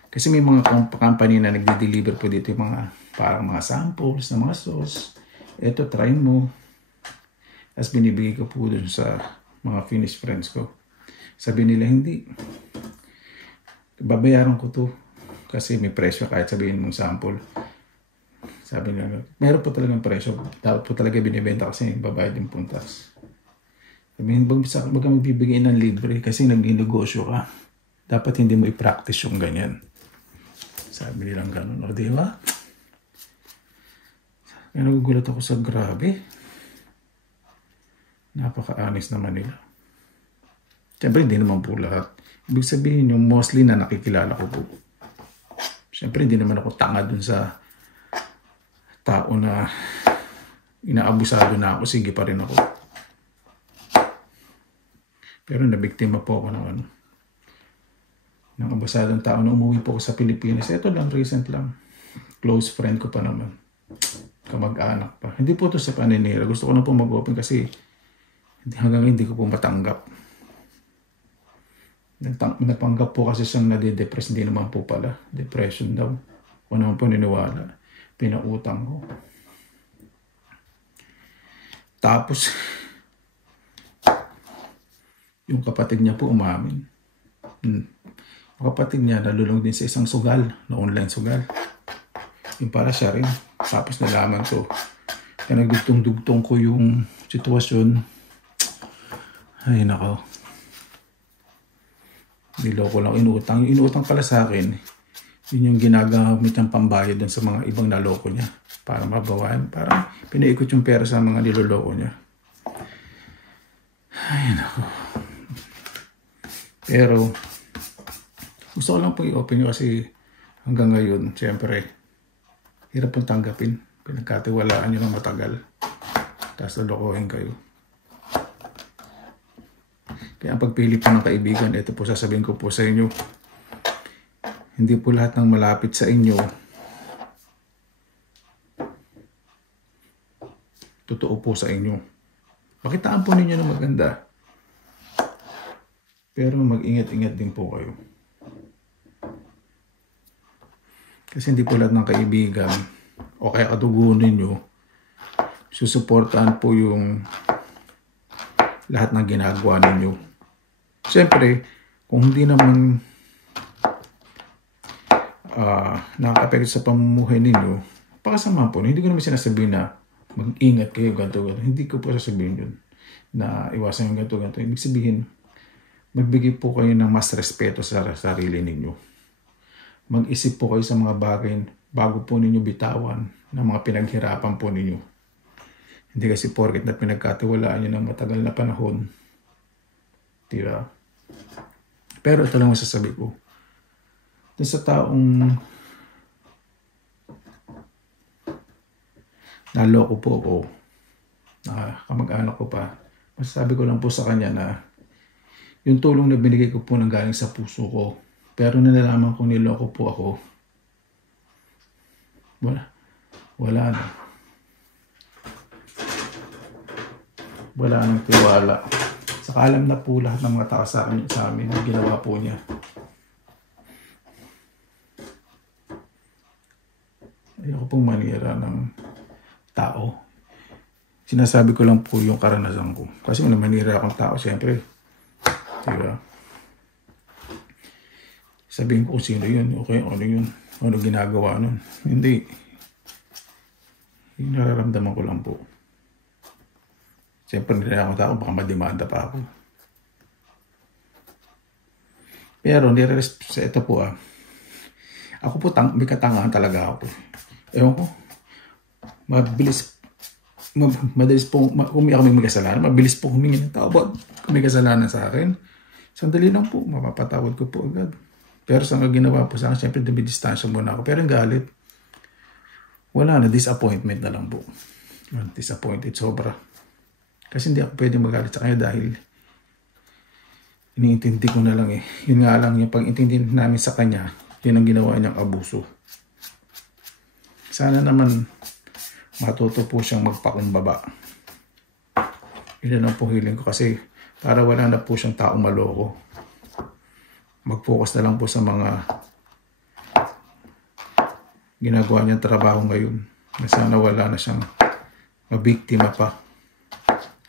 kasi may mga company na nagde-deliver po dito yung mga parang mga samples na mga sauce. Ito, try mo. Tapos binibigay ko po dun sa mga Finnish friends ko. Sabi nila, hindi. Babayaran ko to. Kasi may presyo kahit sabihin mong sample. Sabi nila, meron po talagang presyo. Dapat po talaga binibenta kasi babayad din puntas. Sabihin, wag ka magbibigay ng libre kasi nag-negosyo ka. Dapat hindi mo i-practice yung ganyan. Sabi nilang ganun. O, di ba? Kaya nagugulat ako sa grabe. Napaka-honest naman nila. Siyempre, hindi naman po lahat. Ibig sabihin, yung mostly na nakikilala ko po. Siyempre, hindi naman ako tanga dun sa tao na inaabusado na ako. Sige pa rin ako. Pero nabiktima po ako ng abusadong tao na umuwi po ako sa Pilipinas. Ito lang, recent lang. Close friend ko pa naman. Kamag-anak pa. Hindi po ito sa paninira. Gusto ko na po mag-open kasi hanggang hindi ko po matanggap. Napanggap po kasi siyang nadidepress. Hindi naman po pala. Depression daw. Kung naman po niniwala. Pinautang ko. Tapos, yung kapatid niya po umamin. Yung kapatid niya nalulong din sa isang sugal, na online sugal. Yung para siya rin. Tapos nalaman ko. Kaya nagdugtong-dugtong ko yung sitwasyon. Ay, nako. Niloko lang inutang. Yung inutang pala sa akin, yun yung ginagamit ng pambayad dun sa mga ibang naloko niya. Para mabawahan. Para pinaikot yung pera sa mga niloloko niya. Ay, naku. Pero, gusto ko lang po i-open nyo kasi hanggang ngayon, siyempre, hirap pong tanggapin. Pinagkatiwalaan nyo ng matagal. Tapos lolokohin kayo. Kaya ang pagpili po ng kaibigan, ito po sasabihin ko po sa inyo. Hindi po lahat ng malapit sa inyo totoo po sa inyo. Pakitaan po ninyo ng maganda. Pero mag-ingat-ingat din po kayo. Kasi hindi po lahat ng kaibigan o kaya kadugo ninyo susuportahan po yung lahat ng ginagawa ninyo. Siyempre, kung hindi naman nakaka-apekto sa pamumuhay ninyo, pakasama po. Hindi ko naman sinasabihin na mag-ingat kayo, ganito. Hindi ko po sasabihin yun na iwasan yung ganito. Ibig sabihin, magbigay po kayo ng mas respeto sa sarili ninyo. Mag-isip po kayo sa mga bagay bago po ninyo bitawan ng mga pinaghirapan po ninyo. Hindi kasi porket na pinagkatiwalaan nyo ng matagal na panahon. Tira. Pero ito lang masasabi ko. Dun sa taong naloko po ako, kamag-anak ko pa, masasabi ko lang po sa kanya na yung tulong na binigay ko po nang galing sa puso ko. Pero nalalaman kong niloko po ako. Wala na. Wala nang tiwala. Saka alam na po lahat ng mga tao sa amin na ginawa po niya. Ayoko pong manira ng tao. Sinasabi ko lang po yung karanasan ko. Kasi kung manira akong tao, siyempre, diba? Sabihin ko kung sino yun, okay, ano yun, ano ginagawa nun. Hindi. Yung nararamdaman ko lang po. Siyempre, hindi na ako tao, baka mademanda pa ako. Pero, sa ito po ako po, may katangahan talaga ako. Ewan ko, madalis po, kung may ako may kasalanan, mabilis po humingi ng tawad. Kung may kasalanan sa akin, sandali lang po, mapapatawad ko po agad. Pero sa nga ginawa po sa akin, siyempre dumidistansya muna ako. Pero yung galit, wala na, disappointment na lang po. Disappointed, sobra. Kasi hindi ako pwede magalit sa kanya dahil iniintindi ko na lang eh. Yun nga lang, yung pag-intindi namin sa kanya, yun ang ginawa niyang abuso. Sana naman matuto po siyang magpakumbaba. Yun ang po hiling ko kasi para wala na po siyang taong maloko. Mag-focus na lang po sa mga ginagawa niyang trabaho ngayon. Na sana wala na siyang mabiktima pa.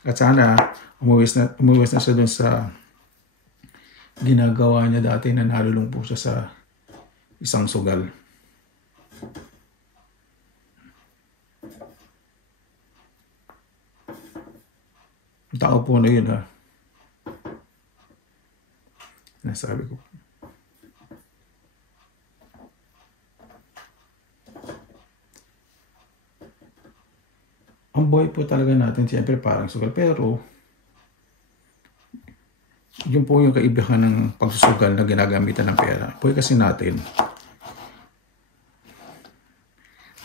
At sana umuwi na siya dun sa ginagawa niya dati na nalulung po siya sa isang sugal. Ang tao po na yun nasabi ko. Ang buhay po talaga natin siyempre parang sugal. Pero yun po yung kaibahan ng pagsusugal na ginagamitan ng pera. Buhay kasi natin,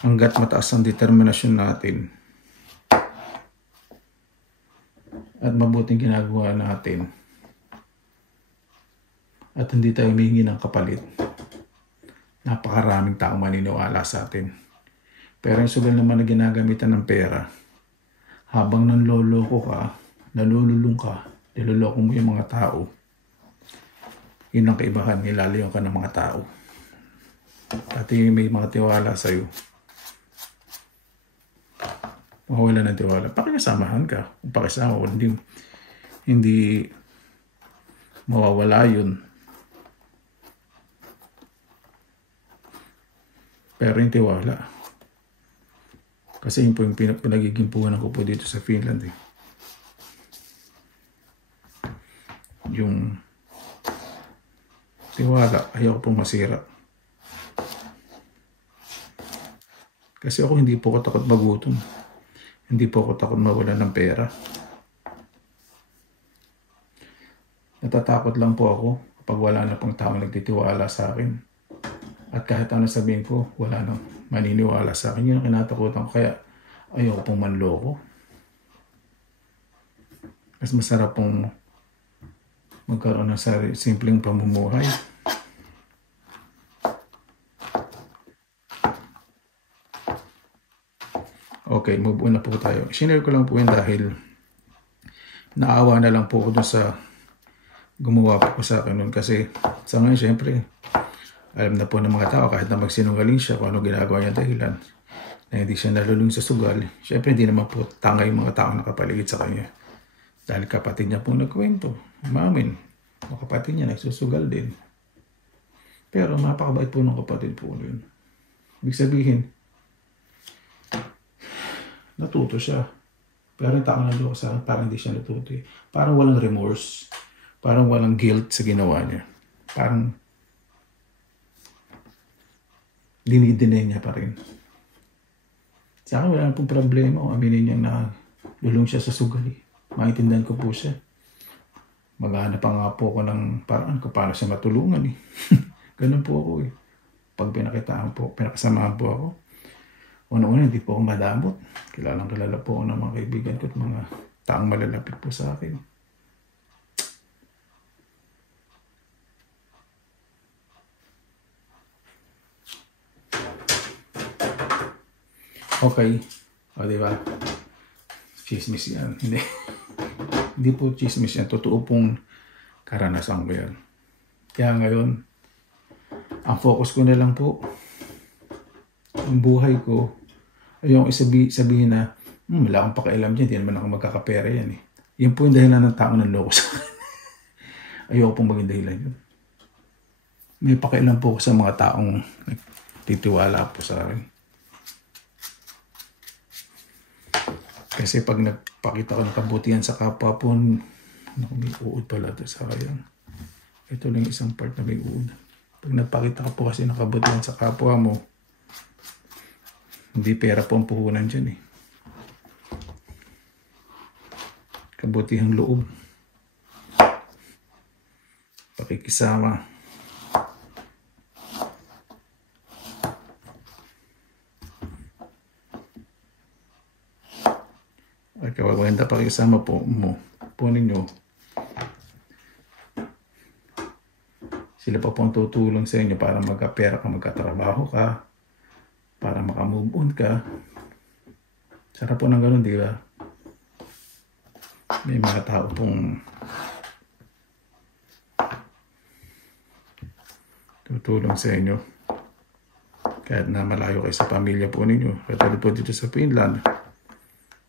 hanggat mataas ang determinasyon natin at mabuting ginagawa natin at hindi tayo humingi ng kapalit, napakaraming taong maniniwala sa atin. Pero yung sugal naman na ginagamitan ng pera, habang nanloloko ka, nalululong ka, niloloko mo yung mga tao, yun ang kaibahan, nilalayo ka ng mga tao. Pati may mga tiwala sa'yo, mawala ng tiwala. Pakikasamahan ka. Kung pakisama, hindi mawawala yun. Pero yung tiwala. Kasi yun po yung pinagigimpuhan ko po dito sa Finland eh. Yung tiwala, ayaw pong masira. Kasi ako hindi po ako takot magutom. Hindi po ako takot mawalan ng pera. natatakot lang po ako kapag wala na pong tao nagtitiwala sa akin. At kahit ano sabihin ko, wala nang maniniwala sa akin. Yun ang kinatakutan ko. Kaya ayoko pong manloko. Mas masarap pong magkaroon ng simpleng pamumuhay. Okay, move on na po tayo. Sinare ko lang po yun dahil naawa na lang po ako dun sa gumawa po sa akin nun. Kasi sa ngayon, syempre, alam na po ng mga tao kahit na magsinungaling siya kung ano ginagawa niya dahilan na hindi siya nalulung sa sugal. Syempre, hindi naman po tanga yung mga tao nakapaligid sa kanya. Dahil kapatid niya po nagkwento. Umamin, mga kapatid niya nagsusugal din. Pero mapakabait po ng kapatid po yun. Ibig sabihin, natuto siya. Pero yung tao naluloko sa akin, parang hindi siya natuto. Parang walang remorse. Parang walang guilt sa ginawa niya. Parang dinidinay niya pa rin. Sa akin, wala na pong problema. Aminin niya na lulong siya sa sugal. Maintindihan ko po siya. Maghanap pa nga po ako ng paraan kung paano siya matulungan. Ganun po ako. Pag pinakasamahan po ako, una-una hindi po ako madamot. Kilala po ako ng mga kaibigan ko at mga taong malalapit po sa akin. Okay. O, diba? Chismis yan. Hindi po chismis yan. Totoo pong karanasan ko yan. Kaya ngayon, ang focus ko na lang po, ang buhay ko, ayong sabihin na, wala akong pakialam dyan, hindi naman ako magkakapera yan eh. Yan po yung dahilan ng tao ng loko sa akin. Ayoko pong maging dahilan yun. May pakialam po ako sa mga taong nagtitiwala po sa akin. Kasi pag nagpakita ko ng kabutihan sa kapwa po, may uod pala ito sa kaya. Ito lang isang part na may uod. Pag nagpakita ka po kasi ng kabutihan sa kapwa mo, hindi pera po ang puhunan dyan eh. Kabutihang loob. Pakikisama. At kapag maganda pakikisama po ninyo, sila pa pong tutulong sa inyo para magkapera ka, magkatrabaho ka, para makamove on ka. Sarap po ng ganun, di ba? May mga tao pong tutulong sa inyo. Kahit na malayo kayo sa pamilya po ninyo. Katulad po dito sa Finland.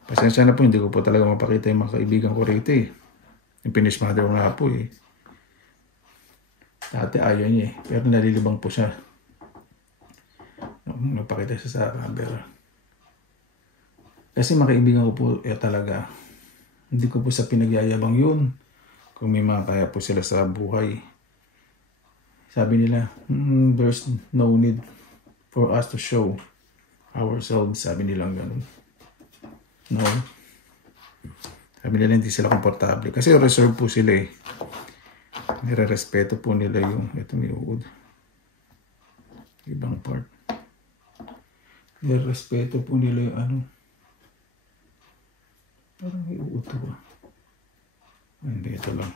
Pasensya na po, hindi ko po talaga mapakita yung mga kaibigan ko rito eh. Yung Finnish mother ko nga po eh. Dati ayaw niya eh. Pero nalilibang po siya. Nagpakita siya sa camera. Kasi mga kaibigan ko po talaga, hindi ko po sa pinagyayabang yun. Kung may mga kaya po sila sa buhay. Sabi nila, there's no need for us to show ourselves. Sabi nila ganun. No. Sabi nila hindi sila komportable. Kasi reserve po sila eh. Nire-respeto po nila yung, ito may uod. Ibang part. Nire-respeto po nila yung ano. Parang may uod to ba? Hindi, ito lang.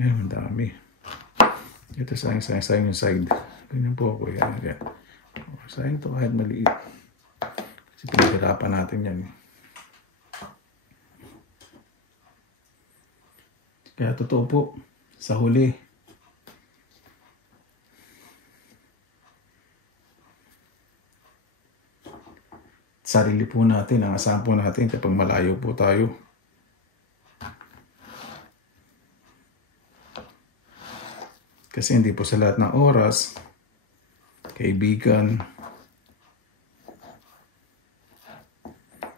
Ang dami. Ito sayang yung side. Ganyan po ako yan. Sayang to kahit maliit. Kasi pinaghirapan natin yan. Kaya totoo po, sa huli, sarili po natin, ang asahan po natin kapag malayo po tayo. Kasi hindi po sa lahat ng oras, kaibigan,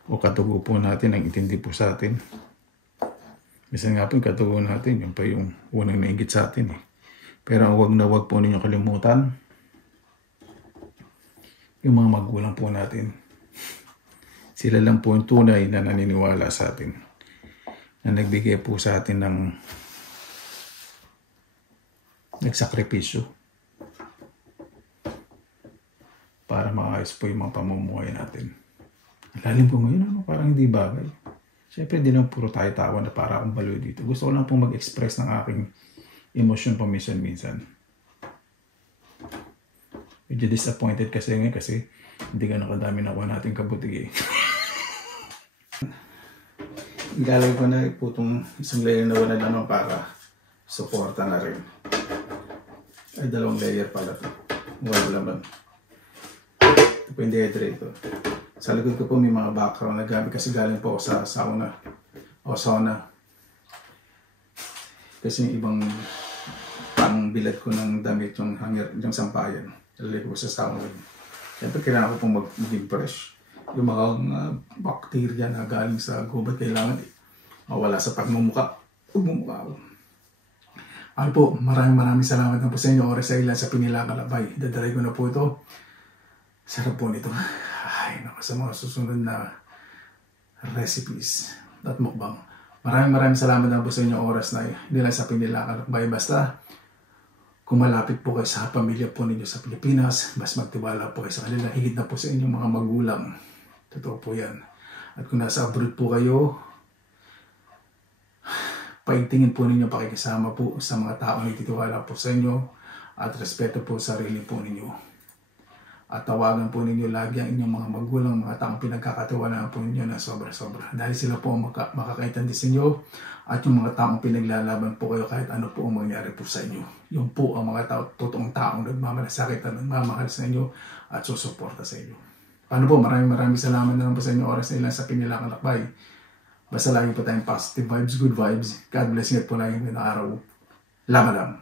o katugo po natin ang intindi po sa atin. Minsan nga po yung katugo natin, yung pa yung unang nainggit sa atin eh. Pero huwag na huwag po ninyo kalimutan yung mga magulang po natin. Sila lang po yung tunay na naniniwala sa atin, na nagbigay po sa atin ng nagsakripisyo para maayos po yung mga pamumuhay natin. Lalim po ngayon, ano? Parang hindi bagay. Siyempre, hindi lang puro tayo-tawa na para akong baliw dito. Gusto ko lang pong mag-express ng aking emosyon paminsan-minsan. Medyo disappointed kasi ngayon kasi hindi ganun kadami nakuha natin kabuti eh. Ilalagay ko na po itong isang layer na wala naman para suporta na rin. Ay, 2 layer pala ito. Wala naman. Ito po yung dehydrator. Sa likod ko po may mga background na gamit kasi galing po ako sa sauna. O sauna. Kasi yung ibang pangbilad ko ng damit yung hanger, yung sampayan. Lalagay ko sa sauna. Siyempre kailangan ko pong maging fresh. Yung mga bacteria na galing sa gubat kailangan mawala sa pagmumukha. Ano po, maraming salamat na po sa inyo. Oras sa ilan sa Pinilangan Lakbay. Dadalay ko na po ito. Sarap po nito. Ay, naku, sa mga susunod na recipes at mukbang. Maraming salamat na po sa inyong oras na hindi lang sa Pinilangan Lakbay. Basta, kung malapit po kayo sa pamilya po ninyo sa Pilipinas, mas magtiwala po kayo sa kanila. Higit na po sa inyong mga magulang. Totoo po yan. At kung nasa abroad po kayo, paigtingin po ninyo pakikisama po sa mga taong nagtitiwala po sa inyo at respeto po sa sarili po ninyo. At tawagan po ninyo lagi ang inyong mga magulang, mga taong pinagkakatiwalaan po ninyo na sobra-sobra. Dahil sila po ang makakaintindi sa inyo at yung mga taong pinaglalaban po kayo kahit ano po ang mangyari po sa inyo. Yung po ang mga totoong taong nagmamalasakit at nagmamahal sa inyo at susuporta sa inyo. Paano po, maraming salamat na lang po sa inyo oras na ilan sa Pinilangan Lakbay. Basta lagi po tayong positive vibes, good vibes. God bless you po lagi ng araw. Laban lang.